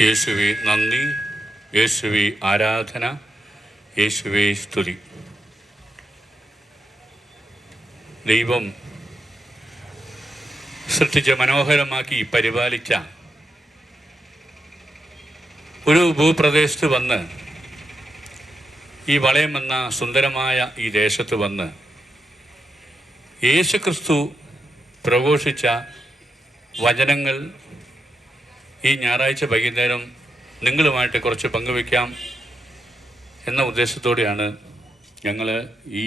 യേശുവെ നന്ദി. യേശുവെ ആരാധന. യേശുവെ സ്തുതി. ദൈവം സൃഷ്ടിച്ച് മനോഹരമാക്കി പരിപാലിച്ച ഒരു ഭൂപ്രദേശത്ത് വന്ന് ഈ വളയം എന്ന സുന്ദരമായ ഈ ദേശത്ത് വന്ന് യേശുക്രിസ്തു പ്രഘോഷിച്ച വചനങ്ങൾ ഈ ഞായറാഴ്ച വൈകുന്നേരം നിങ്ങളുമായിട്ട് കുറച്ച് പങ്കുവയ്ക്കാം എന്ന ഉദ്ദേശത്തോടെയാണ് ഞങ്ങൾ ഈ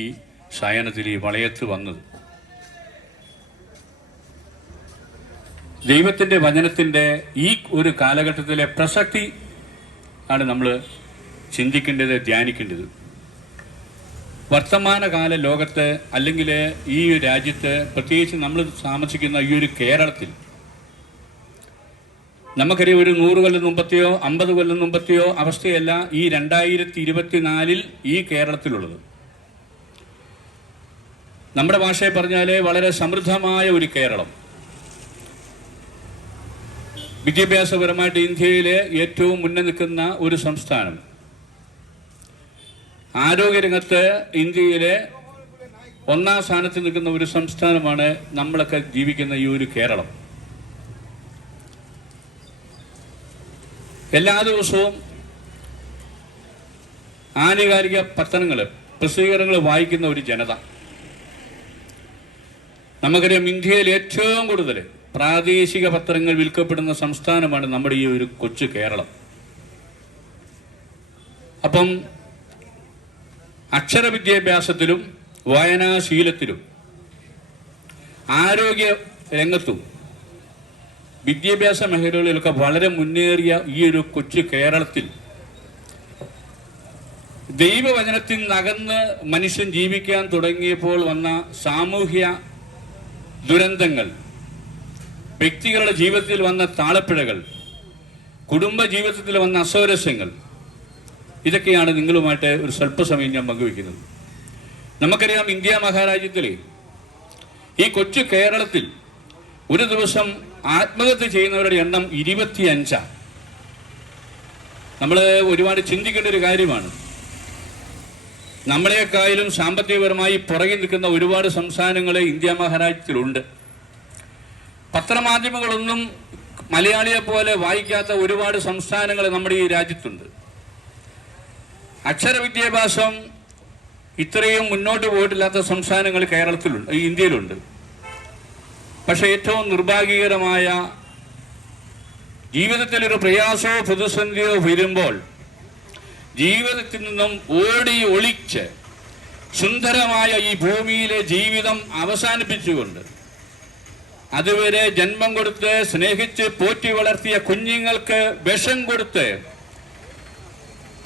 സായനത്തിൽ ഈ വളയത്ത് വന്നത്. ദൈവത്തിന്റെ വചനത്തിന്റെ ഈ ഒരു കാലഘട്ടത്തിലെ പ്രസക്തി ആണ് നമ്മൾ ചിന്തിക്കേണ്ടത് ധ്യാനിക്കേണ്ടത്. വർത്തമാനകാല ലോകത്ത് അല്ലെങ്കിൽ ഈ രാജ്യത്ത് പ്രത്യേകിച്ച് നമ്മൾ താമസിക്കുന്ന ഈ ഒരു കേരളത്തിൽ നമുക്കറിയാം ഒരു നൂറ് കൊല്ലം മുമ്പത്തെയോ അമ്പത് കൊല്ലം മുമ്പത്തെയോ അവസ്ഥയല്ല ഈ രണ്ടായിരത്തി ഇരുപത്തിനാലിൽ ഈ കേരളത്തിലുള്ളത്. നമ്മുടെ ഭാഷയെ പറഞ്ഞാൽ വളരെ സമൃദ്ധമായ ഒരു കേരളം. വിദ്യാഭ്യാസപരമായിട്ട് ഇന്ത്യയിലെ ഏറ്റവും മുന്നിൽ നിൽക്കുന്ന ഒരു സംസ്ഥാനം. ആരോഗ്യരംഗത്ത് ഇന്ത്യയിലെ ഒന്നാം സ്ഥാനത്ത് നിൽക്കുന്ന ഒരു സംസ്ഥാനമാണ് നമ്മളൊക്കെ ജീവിക്കുന്ന ഈ ഒരു കേരളം. എല്ലാ ദിവസവും ആനുകാലിക പത്രങ്ങൾ പ്രസിദ്ധീകരണങ്ങൾ വായിക്കുന്ന ഒരു ജനത. നമുക്കറിയാം ഇന്ത്യയിൽ ഏറ്റവും കൂടുതൽ പ്രാദേശിക പത്രങ്ങൾ വിൽക്കപ്പെടുന്ന സംസ്ഥാനമാണ് നമ്മുടെ ഈ ഒരു കൊച്ചു കേരളം. അപ്പം അക്ഷര വിദ്യാഭ്യാസത്തിലും വായനാശീലത്തിലും ആരോഗ്യ രംഗത്തും വിദ്യാഭ്യാസ മേഖലകളിലൊക്കെ വളരെ മുന്നേറിയ ഈ ഒരു കൊച്ചു കേരളത്തിൽ ദൈവവചനത്തിൽ നകന്ന് മനുഷ്യൻ ജീവിക്കാൻ തുടങ്ങിയപ്പോൾ വന്ന സാമൂഹ്യ ദുരന്തങ്ങൾ വ്യക്തികളുടെ ജീവിതത്തിൽ വന്ന താളപ്പിഴകൾ കുടുംബ ജീവിതത്തിൽ വന്ന അസൗരസ്യങ്ങൾ ഇതൊക്കെയാണ് നിങ്ങളുമായിട്ട് ഒരു സ്വല്പസമയം ഞാൻ പങ്കുവയ്ക്കുന്നത്. നമുക്കറിയാം ഇന്ത്യ മഹാരാജ്യത്തിലെ ഈ കൊച്ചു കേരളത്തിൽ ഒരു ദിവസം ആത്മഹത്യ ചെയ്യുന്നവരുടെ എണ്ണം ഇരുപത്തിയഞ്ചാണ് നമ്മൾ ഒരുപാട് ചിന്തിക്കേണ്ട ഒരു കാര്യമാണ്. നമ്മളെക്കായാലും സാമ്പത്തികപരമായി പുറകിൽ നിൽക്കുന്ന ഒരുപാട് സംസ്ഥാനങ്ങൾ ഇന്ത്യ മഹാരാജ്യത്തിലുണ്ട്. പത്രമാധ്യമങ്ങളൊന്നും മലയാളിയെ പോലെ വായിക്കാത്ത ഒരുപാട് സംസ്ഥാനങ്ങൾ നമ്മുടെ ഈ രാജ്യത്തുണ്ട്. അക്ഷര വിദ്യാഭ്യാസം ഇത്രയും മുന്നോട്ട് പോയിട്ടില്ലാത്ത സംസ്ഥാനങ്ങൾ കേരളത്തിലുണ്ട് ഇന്ത്യയിലുണ്ട്. പക്ഷെ ഏറ്റവും നിർഭാഗ്യകരമായ ജീവിതത്തിൽ ഒരു പ്രയാസമോ പ്രതിസന്ധിയോ വരുമ്പോൾ ജീവിതത്തിൽ നിന്നും ഓടി ഒളിച്ച് സുന്ദരമായ ഈ ഭൂമിയിലെ ജീവിതം അവസാനിപ്പിച്ചുകൊണ്ട് അതുവരെ ജന്മം കൊടുത്ത് സ്നേഹിച്ച് പോറ്റി വളർത്തിയ കുഞ്ഞുങ്ങൾക്ക് വിഷം കൊടുത്ത്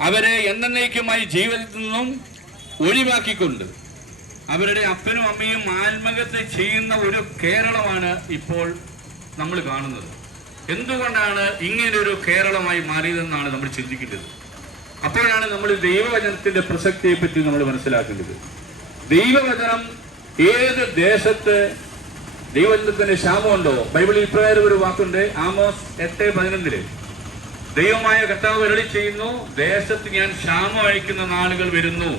അവരെ എന്നേക്കുമായി ജീവിതത്തിൽ നിന്നും ഒഴിവാക്കിക്കൊണ്ട് അവരുടെ അപ്പനും അമ്മയും ആത്മഹത്യ ചെയ്യുന്ന ഒരു കേരളമാണ് ഇപ്പോൾ നമ്മൾ കാണുന്നത്. എന്തുകൊണ്ടാണ് ഇങ്ങനൊരു കേരളമായി മാറിയതെന്നാണ് നമ്മൾ ചിന്തിക്കേണ്ടത്? അപ്പോഴാണ് നമ്മൾ ദൈവവചനത്തിന്റെ പ്രസക്തിയെ പറ്റി നമ്മൾ മനസ്സിലാക്കേണ്ടത്. ദൈവവചനം ഏത് ദേശത്ത് ദൈവവചനത്തിന് ക്ഷാമമുണ്ടോ? ബൈബിളിൽ ഇപ്രകാരം ഒരു വാക്കുണ്ട് ആമോസ് എട്ട് പതിനൊന്നിൽ. ദൈവമായ കർത്താവ് അരുളി ചെയ്യുന്നു ദേശത്ത് ഞാൻ ക്ഷാമം അയക്കുന്ന നാളുകൾ വരുന്നു.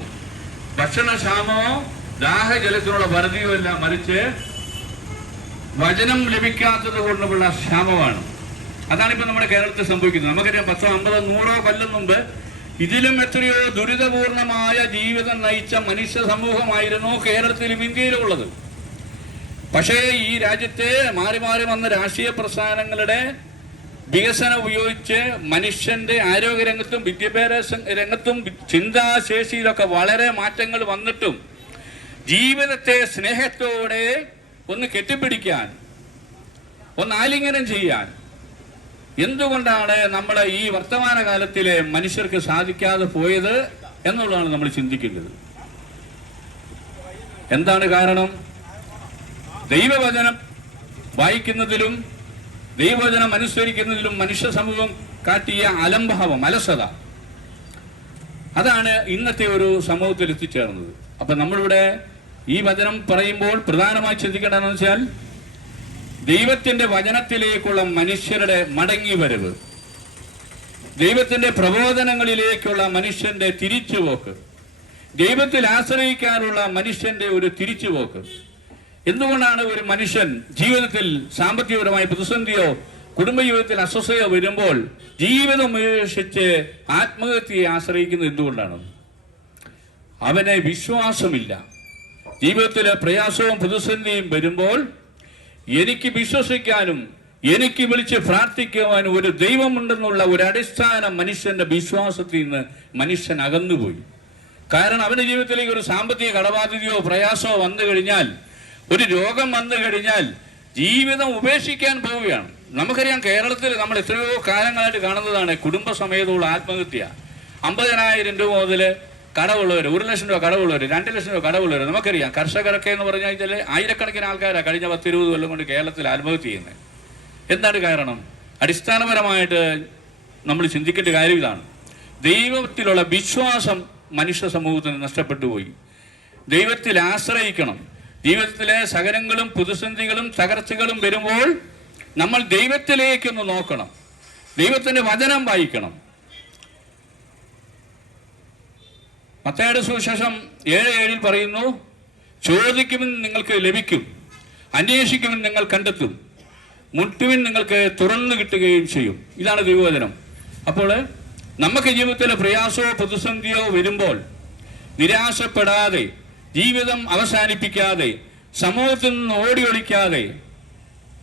ഭക്ഷണക്ഷാമമോ ദാഹജലത്തിനുള്ള വർഗീയമല്ല മറിച്ച് വചനം ലഭിക്കാത്തത് കൊണ്ടുള്ള ക്ഷാമമാണ്. അതാണ് ഇപ്പൊ നമ്മുടെ കേരളത്തിൽ സംഭവിക്കുന്നത്. നമുക്കറിയാം പത്തോ അമ്പതോ നൂറോ കൊല്ലം മുമ്പ് ഇതിലും എത്രയോ ദുരിതപൂർണമായ ജീവിതം നയിച്ച മനുഷ്യ സമൂഹമായിരുന്നു കേരളത്തിലും ഇന്ത്യയിലും ഉള്ളത് പക്ഷേ ഈ രാജ്യത്തെ മാറി മാറി വന്ന രാഷ്ട്രീയ പ്രസ്ഥാനങ്ങളുടെ വികസനം ഉപയോഗിച്ച് മനുഷ്യന്റെ ആരോഗ്യ രംഗത്തും വിദ്യാഭ്യാസ രംഗത്തും ചിന്താശേഷിയിലൊക്കെ വളരെ മാറ്റങ്ങൾ വന്നിട്ടും ജീവിതത്തെ സ്നേഹത്തോടെ ഒന്ന് കെട്ടിപ്പിടിക്കാൻ ഒന്ന് ആലിംഗനം ചെയ്യാൻ. എന്തുകൊണ്ടാണ് നമ്മുടെ ഈ വർത്തമാനകാലത്തിലെ മനുഷ്യർക്ക് സാധിക്കാതെ പോയത് എന്നുള്ളതാണ് നമ്മൾ ചിന്തിക്കേണ്ടത്. എന്താണ് കാരണം? ദൈവവചനം വായിക്കുന്നതിലും ദൈവവചനം അനുസരിക്കുന്നതിലും മനുഷ്യ സമൂഹം കാട്ടിയ അലംഭാവം അലസത. അതാണ് ഇന്നത്തെ ഒരു സമൂഹത്തിൽ എത്തിച്ചേർന്നത് അപ്പൊ നമ്മളിവിടെ ഈ വചനം പറയുമ്പോൾ പ്രധാനമായി ചിന്തിക്കേണ്ടതെന്ന് വെച്ചാൽ ദൈവത്തിന്റെ വചനത്തിലേക്കുള്ള മനുഷ്യരുടെ മടങ്ങി വരവ് ദൈവത്തിന്റെ പ്രബോധനങ്ങളിലേക്കുള്ള മനുഷ്യന്റെ തിരിച്ചുപോക്ക്. ദൈവത്തിൽ ആശ്രയിക്കാനുള്ള മനുഷ്യന്റെ ഒരു തിരിച്ചുപോക്ക്. എന്തുകൊണ്ടാണ് ഒരു മനുഷ്യൻ ജീവിതത്തിൽ സാമ്പത്തികപരമായ പ്രതിസന്ധിയോ കുടുംബജീവിതത്തിൽ അസ്വസ്ഥയോ വരുമ്പോൾ ജീവിതം ഉപേക്ഷിച്ച് ആത്മഹത്യയെ ആശ്രയിക്കുന്നത് എന്തുകൊണ്ടാണ്? അവനെ വിശ്വാസമില്ല. ജീവിതത്തിലെ പ്രയാസവും പ്രതിസന്ധിയും വരുമ്പോൾ എനിക്ക് വിശ്വസിക്കാനും എനിക്ക് വിളിച്ച് പ്രാർത്ഥിക്കുവാനും ഒരു ദൈവമുണ്ടെന്നുള്ള ഒരു അടിസ്ഥാന മനുഷ്യന്റെ വിശ്വാസത്തിൽ നിന്ന് മനുഷ്യൻ അകന്നുപോയി. കാരണം അവന്റെ ജീവിതത്തിലേക്ക് ഒരു സാമ്പത്തിക കടബാധ്യതയോ പ്രയാസമോ വന്നു കഴിഞ്ഞാൽ ഒരു രോഗം വന്നു കഴിഞ്ഞാൽ ജീവിതം ഉപേക്ഷിക്കാൻ പോവുകയാണ്. നമുക്കറിയാം കേരളത്തിൽ നമ്മൾ എത്രയോ കാലങ്ങളായിട്ട് കാണുന്നതാണ് കുടുംബസമേതമുള്ള ആത്മഹത്യ. അമ്പതിനായിരം രൂപ മുതൽ കടവുള്ളവർ ഒരു ലക്ഷം രൂപ കടവുള്ളവർ രണ്ട് ലക്ഷം രൂപ കടവുള്ളവർ നമുക്കറിയാം കർഷകരൊക്കെ എന്ന് പറഞ്ഞു കഴിഞ്ഞാൽ ആയിരക്കണക്കിന് ആൾക്കാരാണ് കഴിഞ്ഞ പത്തിരുപത് കൊല്ലം കൊണ്ട് കേരളത്തിൽ ആത്മഹത്യ ചെയ്യുന്നത് എന്താണ് കാരണം? അടിസ്ഥാനപരമായിട്ട് നമ്മൾ ചിന്തിക്കേണ്ട കാര്യം ഇതാണ്. ദൈവത്തിലുള്ള വിശ്വാസം മനുഷ്യ സമൂഹത്തിന് നഷ്ടപ്പെട്ടു പോയി. ദൈവത്തിൽ ആശ്രയിക്കണം. ജീവിതത്തിലെ സകലങ്ങളും പ്രതിസന്ധികളും തകർച്ചകളും വരുമ്പോൾ നമ്മൾ ദൈവത്തിലേക്കൊന്ന് നോക്കണം. ദൈവത്തിന്റെ വചനം വായിക്കണം. മത്തയുടെ സുവിശേഷം ഏഴ് ഏഴിൽ പറയുന്നു ചോദിക്കുമെന്ന് നിങ്ങൾക്ക് ലഭിക്കും അന്വേഷിക്കുമെന്ന് നിങ്ങൾ കണ്ടെത്തും മുട്ടുവിൻ നിങ്ങൾക്ക് തുറന്നു കിട്ടുകയും ചെയ്യും. ഇതാണ് ദൈവവചനം. അപ്പോൾ നമുക്ക് ജീവിതത്തിലെ പ്രയാസമോ പ്രതിസന്ധിയോ വരുമ്പോൾ നിരാശപ്പെടാതെ ജീവിതം അവസാനിപ്പിക്കാതെ സമൂഹത്തിൽ നിന്ന് ഓടി ഒളിക്കാതെ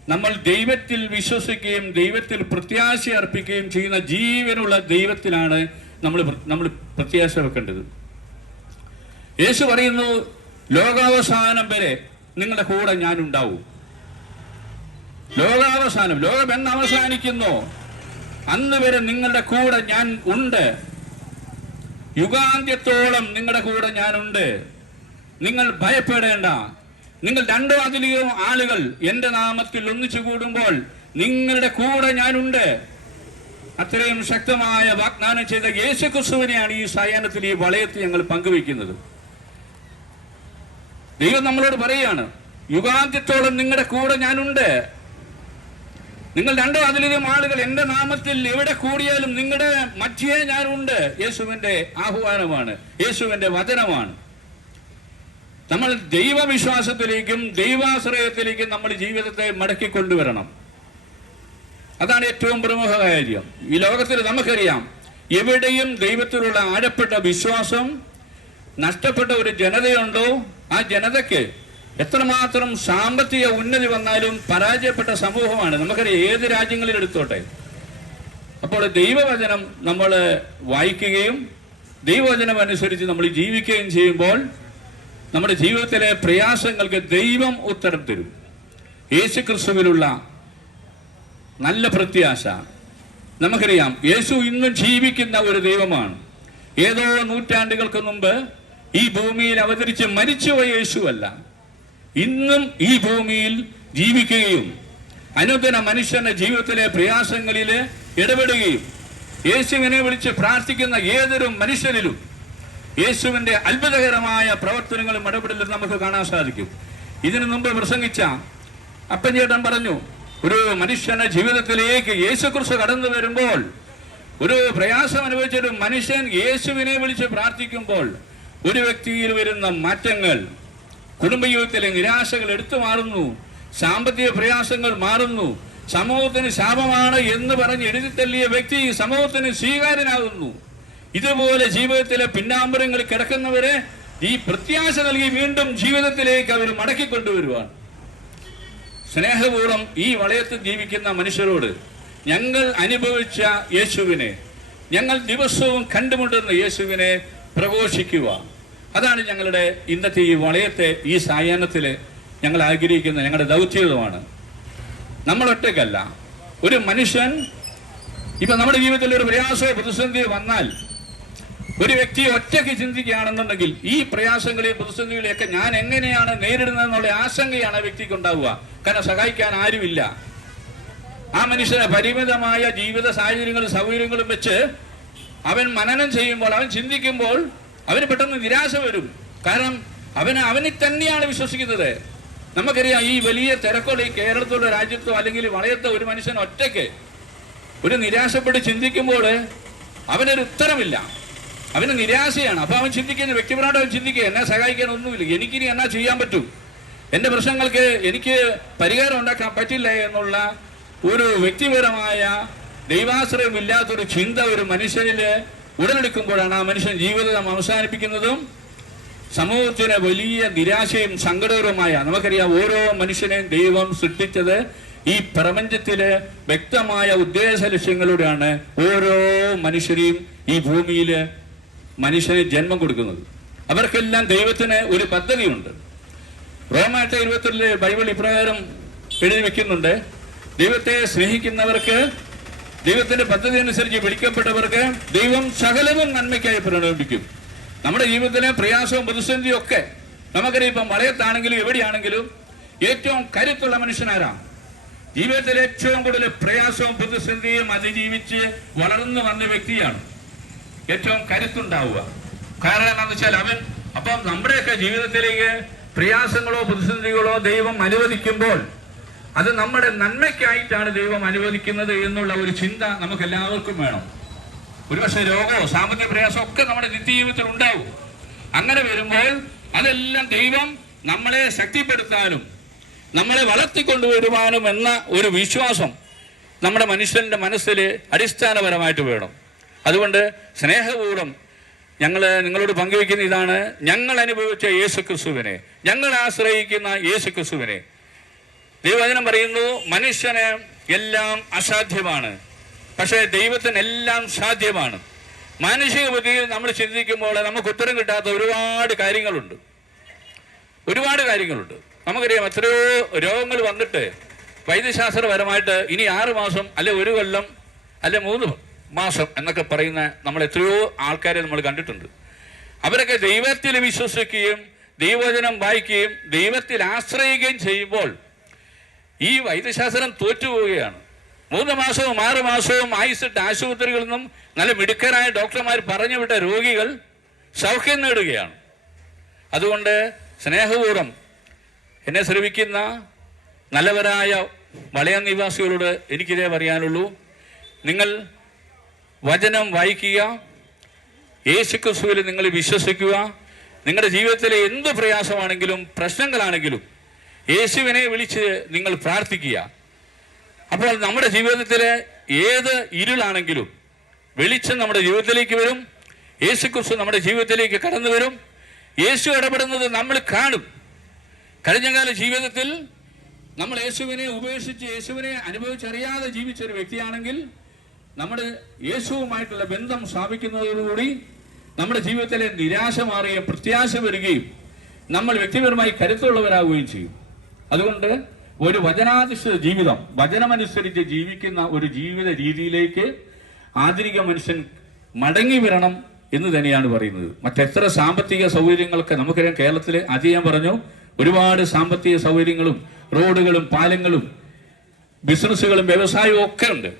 നമ്മൾ ദൈവത്തിൽ വിശ്വസിക്കുകയും ദൈവത്തിൽ പ്രത്യാശ അർപ്പിക്കുകയും ചെയ്യുന്ന ജീവനുള്ള ദൈവത്തിലാണ് നമ്മൾ നമ്മൾ പ്രത്യാശ വെക്കേണ്ടത്. യേശു പറയുന്നു ലോകാവസാനം വരെ നിങ്ങളുടെ കൂടെ ഞാൻ ഉണ്ടാവും ലോകാവസാനം ലോകം എന്ന് അവസാനിക്കുന്നു. അന്ന് വരെ നിങ്ങളുടെ കൂടെ ഞാൻ ഉണ്ട്. യുഗാന്ത്യത്തോളം നിങ്ങളുടെ കൂടെ ഞാനുണ്ട്. നിങ്ങൾ ഭയപ്പെടേണ്ട. നിങ്ങൾ രണ്ടോ അതിലെയോ ആളുകൾ എന്റെ നാമത്തിൽ ഒന്നിച്ചു കൂടുമ്പോൾ നിങ്ങളുടെ കൂടെ ഞാനുണ്ട്. അത്രയും ശക്തമായ വാഗ്ദാനം ചെയ്ത യേശു ക്രിസ്തുവിനെയാണ് ഈ സായാഹ്നത്തിൽ ഈ വളയത്തിൽ ഞങ്ങൾ പങ്കുവയ്ക്കുന്നത്. ദൈവം നമ്മളോട് പറയുകയാണ് യുഗാന്ത്യത്തോളം നിങ്ങളുടെ കൂടെ ഞാനുണ്ട്. നിങ്ങൾ രണ്ടോ അതിലധികം ആളുകൾ എന്റെ നാമത്തിൽ എവിടെ കൂടിയാലും നിങ്ങളുടെ മധ്യേ ഞാനുണ്ട്. യേശുവിന്റെ ആഹ്വാനമാണ് യേശുവിന്റെ വചനമാണ്. നമ്മൾ ദൈവവിശ്വാസത്തിലേക്കും ദൈവാശ്രയത്തിലേക്കും നമ്മൾ ജീവിതത്തെ മടക്കി കൊണ്ടുവരണം. അതാണ് ഏറ്റവും പ്രമുഖ കാര്യം. ഈ ലോകത്തിൽ നമുക്കറിയാം എവിടെയും ദൈവത്തിലുള്ള ആഴപ്പെട്ട വിശ്വാസം നഷ്ടപ്പെട്ട ഒരു ജനതയുണ്ടോ? ആ ജനതയ്ക്ക് എത്രമാത്രം സാമ്പത്തിക ഉന്നതി വന്നാലും പരാജയപ്പെട്ട സമൂഹമാണ്. നമുക്കറിയാം ഏത് രാജ്യങ്ങളിൽ എടുത്തോട്ടെ. അപ്പോൾ ദൈവവചനം നമ്മൾ വായിക്കുകയും ദൈവവചനം അനുസരിച്ച് നമ്മൾ ജീവിക്കുകയും ചെയ്യുമ്പോൾ നമ്മുടെ ജീവിതത്തിലെ പ്രയാസങ്ങൾക്ക് ദൈവം ഉത്തരം തരും. യേശു ക്രിസ്തുവിലുള്ള നല്ല പ്രത്യാശ. നമുക്കറിയാം യേശു ഇന്നും ജീവിക്കുന്ന ഒരു ദൈവമാണ്. ഏതോ നൂറ്റാണ്ടുകൾക്ക് മുമ്പ് ഈ ഭൂമിയിൽ അവതരിച്ച് മരിച്ചുപോയ യേശുവല്ല. ഇന്നും ഈ ഭൂമിയിൽ ജീവിക്കുകയും അനുദിന മനുഷ്യന്റെ ജീവിതത്തിലെ പ്രയാസങ്ങളിൽ ഇടപെടുകയും യേശുവിനെ വിളിച്ച് പ്രാർത്ഥിക്കുന്ന ഏതൊരു മനുഷ്യരിലും യേശുവിന്റെ അത്ഭുതകരമായ പ്രവർത്തനങ്ങളും ഇടപെടലും നമുക്ക് കാണാൻ സാധിക്കും. ഇതിനു മുമ്പ് പ്രസംഗിച്ച അപ്പൻചേട്ടൻ പറഞ്ഞു ഒരു മനുഷ്യന്റെ ജീവിതത്തിലേക്ക് യേശുക്രിസ്തു കടന്നു വരുമ്പോൾ ഒരു പ്രയാസം അനുഭവിച്ച ഒരു മനുഷ്യൻ യേശുവിനെ വിളിച്ച് പ്രാർത്ഥിക്കുമ്പോൾ ഒരു വ്യക്തിയിൽ വരുന്ന മാറ്റങ്ങൾ കുടുംബജീവിതത്തിലെ നിരാശകൾ എടുത്തു മാറുന്നു സാമ്പത്തിക പ്രയാസങ്ങൾ മാറുന്നു സമൂഹത്തിന് ശാപമാണ് എന്ന് പറഞ്ഞ് എഴുതി തള്ളിയ വ്യക്തി സമൂഹത്തിന് സ്വീകാര്യനാകുന്നു. ഇതുപോലെ ജീവിതത്തിലെ പിന്നാമ്പരങ്ങളിൽ കിടക്കുന്നവരെ ഈ പ്രത്യാശ നൽകി വീണ്ടും ജീവിതത്തിലേക്ക് അവർ മടക്കി മടക്കിക്കൊണ്ടുവരുവാണ് സ്നേഹപൂർവം ഈ വളയത്തിൽ ജീവിക്കുന്ന മനുഷ്യരോട് ഞങ്ങൾ അനുഭവിച്ച യേശുവിനെ ഞങ്ങൾ ദിവസവും കണ്ടുമുട്ടുന്ന യേശുവിനെ പ്രഘോഷിക്കുക. അതാണ് ഞങ്ങളുടെ ഇന്നത്തെ ഈ വളയത്തെ ഈ സായാഹ്നത്തിൽ ഞങ്ങൾ ആഗ്രഹിക്കുന്ന ഞങ്ങളുടെ ദൗത്യവുമാണ്. നമ്മൾ ഒറ്റക്കല്ല ഒരു മനുഷ്യൻ ഇപ്പൊ നമ്മുടെ ജീവിതത്തിൽ ഒരു പ്രയാസമോ പ്രതിസന്ധി വന്നാൽ ഒരു വ്യക്തി ഒറ്റയ്ക്ക് ചിന്തിക്കുകയാണെന്നുണ്ടെങ്കിൽ ഈ പ്രയാസങ്ങളെയും പ്രതിസന്ധികളെയൊക്കെ ഞാൻ എങ്ങനെയാണ് നേരിടുന്നത് എന്നുള്ള ആശങ്കയാണ് ആ വ്യക്തിക്ക് ഉണ്ടാവുക. കാരണം സഹായിക്കാൻ ആരുമില്ല. ആ മനുഷ്യനെ പരിമിതമായ ജീവിത സാഹചര്യങ്ങളും സൗകര്യങ്ങളും വെച്ച് അവൻ മനനം ചെയ്യുമ്പോൾ അവൻ ചിന്തിക്കുമ്പോൾ അവന് പെട്ടെന്ന് നിരാശ വരും. കാരണം അവന് അവനിൽ തന്നെയാണ് വിശ്വസിക്കുന്നത്. നമുക്കറിയാം ഈ വലിയ തിരക്കോട് ഈ കേരളത്തോടെ രാജ്യത്തോ അല്ലെങ്കിൽ വളയത്തോ ഒരു മനുഷ്യൻ ഒറ്റയ്ക്ക് ഒരു നിരാശപ്പെട്ട് ചിന്തിക്കുമ്പോൾ അവനൊരു ഉത്തരമില്ല. അവന് നിരാശയാണ്. അപ്പോൾ അവൻ ചിന്തിക്കുന്ന വ്യക്തിപരമായിട്ട് അവൻ ചിന്തിക്കുക എന്നെ സഹായിക്കാൻ ഒന്നുമില്ല. എനിക്കിനി എന്നാ ചെയ്യാൻ പറ്റും? എന്റെ പ്രശ്നങ്ങൾക്ക് എനിക്ക് പരിഹാരം ഉണ്ടാക്കാൻ പറ്റില്ല എന്നുള്ള ഒരു വ്യക്തിപരമായ ദൈവാശ്രയമില്ലാത്തൊരു ചിന്ത ഒരു മനുഷ്യനിൽ ഉടലെടുക്കുമ്പോഴാണ് ആ മനുഷ്യൻ ജീവിതം അവസാനിപ്പിക്കുന്നതും സമൂഹത്തിന് വലിയ നിരാശയും സങ്കടകരവുമായ നമുക്കറിയാം ഓരോ മനുഷ്യനെയും ദൈവം സൃഷ്ടിച്ചത് ഈ പ്രപഞ്ചത്തിൽ വ്യക്തമായ ഉദ്ദേശ ലക്ഷ്യങ്ങളോടെയാണ് ഓരോ മനുഷ്യരെയും ഈ ഭൂമിയിൽ മനുഷ്യന് ജന്മം കൊടുക്കുന്നത്. അവർക്കെല്ലാം ദൈവത്തിന് ഒരു പദ്ധതിയുണ്ട്. റോമാറ്റ ഇരുപത്തിലെ ബൈബിൾ ഇപ്രകാരം എഴുതി വെക്കുന്നുണ്ട്. ദൈവത്തെ സ്നേഹിക്കുന്നവർക്ക് ദൈവത്തിന്റെ പദ്ധതി അനുസരിച്ച് വിളിക്കപ്പെട്ടവർക്ക് ദൈവം സകലവും നന്മയ്ക്കായി പ്രണമിക്കും നമ്മുടെ ജീവിതത്തിലെ പ്രയാസവും പ്രതിസന്ധിയും ഒക്കെ നമുക്കറിയാം ഇപ്പം മലയത്താണെങ്കിലും എവിടെയാണെങ്കിലും ഏറ്റവും കരുത്തുള്ള മനുഷ്യനാരാണ് ജീവിതത്തിൽ ഏറ്റവും കൂടുതൽ പ്രയാസവും പ്രതിസന്ധിയും അതിജീവിച്ച് വളർന്നു വന്ന വ്യക്തിയാണ്. ഏറ്റവും കരുത്തുണ്ടാവുക. കാരണം എന്താണെന്ന് വെച്ചാൽ അവൻ അപ്പം നമ്മുടെയൊക്കെ ജീവിതത്തിലേക്ക് പ്രയാസങ്ങളോ പ്രതിസന്ധികളോ ദൈവം അനുവദിക്കുമ്പോൾ അത് നമ്മുടെ നന്മയ്ക്കായിട്ടാണ് ദൈവം അനുവദിക്കുന്നത് എന്നുള്ള ഒരു ചിന്ത നമുക്ക് എല്ലാവർക്കും വേണം. ഒരുപക്ഷെ രോഗമോ സാമ്പത്തിക പ്രയാസമോ ഒക്കെ നമ്മുടെ നിത്യജീവിതത്തിൽ ഉണ്ടാവും. അങ്ങനെ വരുമ്പോൾ അതെല്ലാം ദൈവം നമ്മളെ ശക്തിപ്പെടുത്താനും നമ്മളെ വളർത്തിക്കൊണ്ടുവരുവാനും എന്ന ഒരു വിശ്വാസം നമ്മുടെ മനുഷ്യന്റെ മനസ്സിൽ അടിസ്ഥാനപരമായിട്ട് വേണം. അതുകൊണ്ട് സ്നേഹപൂർവം ഞങ്ങൾ നിങ്ങളോട് പങ്കുവയ്ക്കുന്ന ഇതാണ് ഞങ്ങൾ അനുഭവിച്ച യേശു ക്രിസ്തുവിനെ ഞങ്ങൾ ആശ്രയിക്കുന്ന യേശു ക്രിസ്തുവിനെ ദൈവവചനം പറയുന്നു മനുഷ്യന് എല്ലാം അസാധ്യമാണ്. പക്ഷേ ദൈവത്തിന് എല്ലാം സാധ്യമാണ്. മാനുഷിക ബുദ്ധിയിൽ നമ്മൾ ചിന്തിക്കുമ്പോൾ നമുക്ക് ഉത്തരം കിട്ടാത്ത ഒരുപാട് കാര്യങ്ങളുണ്ട്. ഒരുപാട് കാര്യങ്ങളുണ്ട്. നമുക്കറിയാം എത്രയോ രോഗങ്ങൾ വന്നിട്ട് വൈദ്യശാസ്ത്രപരമായിട്ട് ഇനി ആറ് മാസം അല്ലെ ഒരു കൊല്ലം അല്ലെ മൂന്ന് മാസം എന്നൊക്കെ പറയുന്ന നമ്മൾ എത്രയോ ആൾക്കാരെ നമ്മൾ കണ്ടിട്ടുണ്ട്. അവരൊക്കെ ദൈവത്തിൽ വിശ്വസിക്കുകയും ദൈവവചനം വായിക്കുകയും ദൈവത്തിൽ ആശ്രയിക്കുകയും ചെയ്യുമ്പോൾ ഈ വൈദ്യശാസ്ത്രം തോറ്റുപോവുകയാണ്. മൂന്ന് മാസവും ആറ് മാസവും ആയുസിട്ട് ആശുപത്രികളിൽ നിന്നും നല്ല മിടുക്കരായ ഡോക്ടർമാർ പറഞ്ഞു വിട്ട രോഗികൾ സൗഖ്യം നേടുകയാണ്. അതുകൊണ്ട് സ്നേഹപൂർവം എന്നെ ശ്രമിക്കുന്ന നല്ലവരായ വളയ നിവാസികളോട് എനിക്കിതേ പറയാനുള്ളൂ. നിങ്ങൾ വചനം വായിക്കുക യേശുക്രിസ്തുവിൽ നിങ്ങൾ വിശ്വസിക്കുക നിങ്ങളുടെ ജീവിതത്തിലെ എന്ത് പ്രയാസമാണെങ്കിലും പ്രശ്നങ്ങളാണെങ്കിലും യേശുവിനെ വിളിച്ച് നിങ്ങൾ പ്രാർത്ഥിക്കുക. അപ്പോൾ നമ്മുടെ ജീവിതത്തിലെ ഏത് ഇരുളാണെങ്കിലും വെളിച്ചം നമ്മുടെ ജീവിതത്തിലേക്ക് വരും. യേശുക്രിസ്തു നമ്മുടെ ജീവിതത്തിലേക്ക് കടന്നു വരും. യേശു ഇടപെടുന്നത് നമ്മൾ കാണും. കഴിഞ്ഞകാല ജീവിതത്തിൽ നമ്മൾ യേശുവിനെ ഉപേക്ഷിച്ച് യേശുവിനെ അനുഭവിച്ചറിയാതെ ജീവിച്ച ഒരു വ്യക്തിയാണെങ്കിൽ നമ്മുടെ യേശുവുമായിട്ടുള്ള ബന്ധം സ്ഥാപിക്കുന്നതോടുകൂടി നമ്മുടെ ജീവിതത്തിലെ നിരാശ മാറുകയും പ്രത്യാശ വരികയും നമ്മൾ വ്യക്തിപരമായി കരുത്തുള്ളവരാകുകയും ചെയ്യും. അതുകൊണ്ട് ഒരു വചനാധിഷ്ഠിത ജീവിതം വചനമനുസരിച്ച് ജീവിക്കുന്ന ഒരു ജീവിത രീതിയിലേക്ക് ആധുനിക മനുഷ്യൻ മടങ്ങി വരണം എന്ന് തന്നെയാണ് പറയുന്നത്. മറ്റെത്ര സാമ്പത്തിക സൗകര്യങ്ങളൊക്കെ നമുക്കറിയാം. കേരളത്തിൽ അത് ഞാൻ പറഞ്ഞു ഒരുപാട് സാമ്പത്തിക സൗകര്യങ്ങളും റോഡുകളും പാലങ്ങളും ബിസിനസ്സുകളും വ്യവസായവും ഒക്കെ ഉണ്ട്.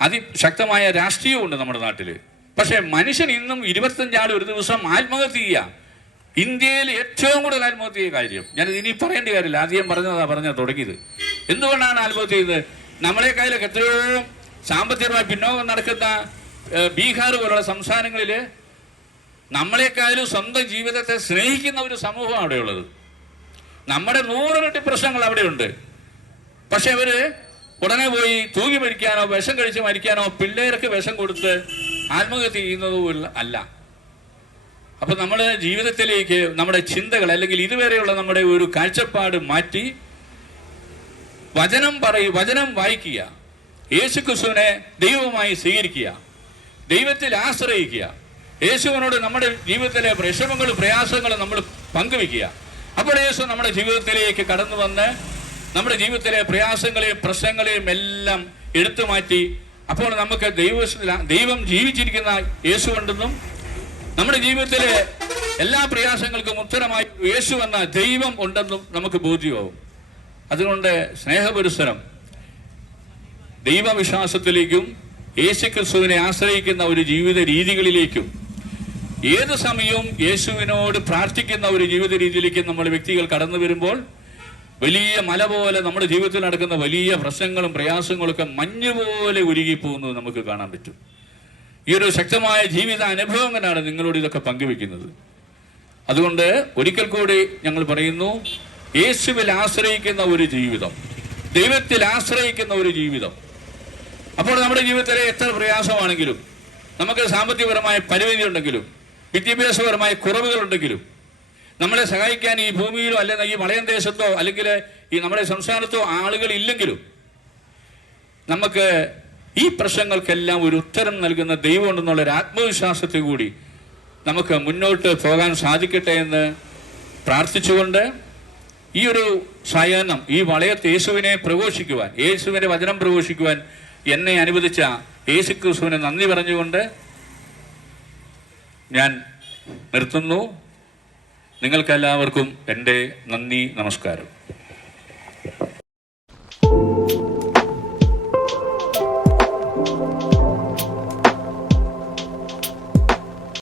അതിശക്തമായ രാഷ്ട്രീയമുണ്ട് നമ്മുടെ നാട്ടിൽ പക്ഷേ മനുഷ്യൻ ഇന്നും ഇരുപത്തഞ്ചാൾ ഒരു ദിവസം ആത്മഹത്യ ചെയ്യുക ഇന്ത്യയിൽ ഏറ്റവും കൂടുതൽ ആത്മഹത്യ കാര്യം. ഞാൻ ഇനി പറയേണ്ട കാര്യമില്ല. ആദ്യം പറഞ്ഞതാ പറഞ്ഞ തുടങ്ങിയത്. എന്തുകൊണ്ടാണ് ആത്മഹത്യ ചെയ്യുന്നത് കയ്യിലൊക്കെ എത്രയോ സാമ്പത്തികമായി പിന്നോക്കം നടക്കുന്ന ബീഹാർ പോലുള്ള സംസ്ഥാനങ്ങളിൽ നമ്മളെക്കാളും സ്വന്തം ജീവിതത്തെ സ്നേഹിക്കുന്ന ഒരു സമൂഹം അവിടെയുള്ളത്. നമ്മുടെ നൂറിരട്ടി പ്രശ്നങ്ങൾ അവിടെയുണ്ട്. പക്ഷെ അവർ ഉടനെ പോയി തൂങ്ങി മരിക്കാനോ വിഷം കഴിച്ച് മരിക്കാനോ പിള്ളേർക്ക് വിഷം കൊടുത്ത് ആത്മഹത്യ ചെയ്യുന്നതും അല്ല. അപ്പൊ നമ്മുടെ ജീവിതത്തിലേക്ക് നമ്മുടെ ചിന്തകൾ അല്ലെങ്കിൽ ഇതുവരെയുള്ള നമ്മുടെ ഒരു കാഴ്ചപ്പാട് മാറ്റി വചനം പറയും വചനം വായിക്കുക. യേശു ക്രിസ്തുവിനെ ദൈവമായി സ്വീകരിക്കുക. ദൈവത്തിൽ ആശ്രയിക്കുക. യേശുവിനോട് നമ്മുടെ ജീവിതത്തിലെ വിഷമങ്ങളും പ്രയാസങ്ങളും നമ്മൾ പങ്കുവെക്കുക അപ്പോൾ യേശു നമ്മുടെ ജീവിതത്തിലേക്ക് കടന്നു വന്ന് നമ്മുടെ ജീവിതത്തിലെ പ്രയാസങ്ങളെയും പ്രശ്നങ്ങളെയും എല്ലാം എടുത്തു മാറ്റി അപ്പോൾ നമുക്ക് ദൈവ ദൈവം ജീവിച്ചിരിക്കുന്ന യേശു ഉണ്ടെന്നും നമ്മുടെ ജീവിതത്തിലെ എല്ലാ പ്രയാസങ്ങൾക്കും ഉത്തരമായി യേശു എന്ന ദൈവം ഉണ്ടെന്നും നമുക്ക് ബോധ്യമാവും. അതുകൊണ്ട് സ്നേഹപുരസരം ദൈവവിശ്വാസത്തിലേക്കും യേശു ക്രിസ്തുവിനെ ആശ്രയിക്കുന്ന ഒരു ജീവിത രീതികളിലേക്കും ഏത് സമയവും യേശുവിനോട് പ്രാർത്ഥിക്കുന്ന ഒരു ജീവിത രീതിയിലേക്ക് നമ്മൾ വ്യക്തികൾ കടന്നു വരുമ്പോൾ വലിയ മല പോലെ നമ്മുടെ ജീവിതത്തിൽ നടക്കുന്ന വലിയ പ്രശ്നങ്ങളും പ്രയാസങ്ങളും ഒക്കെ മഞ്ഞുപോലെ ഉരുകി പോകുന്നത് നമുക്ക് കാണാൻ പറ്റും. ഈ ഒരു ശക്തമായ ജീവിത അനുഭവങ്ങളാണ് നിങ്ങളോട് ഇതൊക്കെ പങ്കുവെക്കുന്നത്. അതുകൊണ്ട് ഒരിക്കൽ കൂടി ഞങ്ങൾ പറയുന്നു യേശുവിൽ ആശ്രയിക്കുന്ന ഒരു ജീവിതം ദൈവത്തിൽ ആശ്രയിക്കുന്ന ഒരു ജീവിതം. അപ്പോൾ നമ്മുടെ ജീവിതത്തിലെ എത്ര പ്രയാസമാണെങ്കിലും നമുക്ക് സാമ്പത്തികപരമായ പരിമിതി ഉണ്ടെങ്കിലും വിദ്യാഭ്യാസപരമായ കുറവുകളുണ്ടെങ്കിലും നമ്മളെ സഹായിക്കാൻ ഈ ഭൂമിയിലോ അല്ലെങ്കിൽ ഈ മലയൻ ദേശത്തോ അല്ലെങ്കിൽ ഈ നമ്മുടെ സംസ്ഥാനത്തോ ആളുകൾ ഇല്ലെങ്കിലും നമുക്ക് ഈ പ്രശ്നങ്ങൾക്കെല്ലാം ഒരു ഉത്തരം നൽകുന്ന ദൈവമുണ്ടെന്നുള്ള ഒരു ആത്മവിശ്വാസത്തെ കൂടി നമുക്ക് മുന്നോട്ട് പോകാൻ സാധിക്കട്ടെ എന്ന് പ്രാർത്ഥിച്ചുകൊണ്ട് ഈ ഒരു സായാഹ്നം ഈ വളയത്ത് യേശുവിനെ പ്രഘോഷിക്കുവാൻ യേശുവിന്റെ വചനം പ്രഘോഷിക്കുവാൻ എന്നെ അനുവദിച്ച യേശു ക്രിസ്തുവിനെ നന്ദി പറഞ്ഞുകൊണ്ട് ഞാൻ നിർത്തുന്നു. നിങ്ങൾക്കെല്ലാവർക്കും എന്റെ നന്ദി നമസ്കാരം.